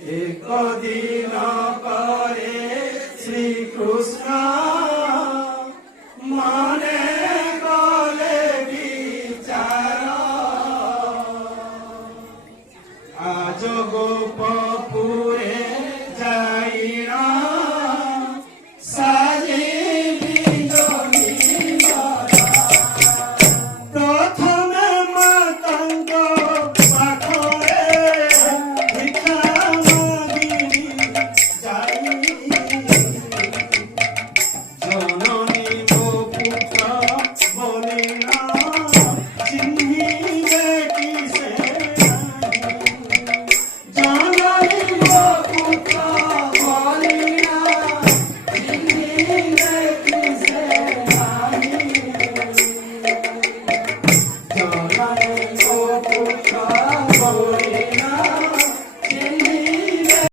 একদিন করে শ্রীকৃষ্ণ মনে কলে বিচার আজ গোপপুরে যাইরা সাজিলি প্রথমে মাতঙ্গ পাখরে ভিক্ষা মাগি যাই জননী গো পুত্র বলিলা চিহ্নিবে কিসে জননী গো পুত্র বলিলা চিহ্নিবে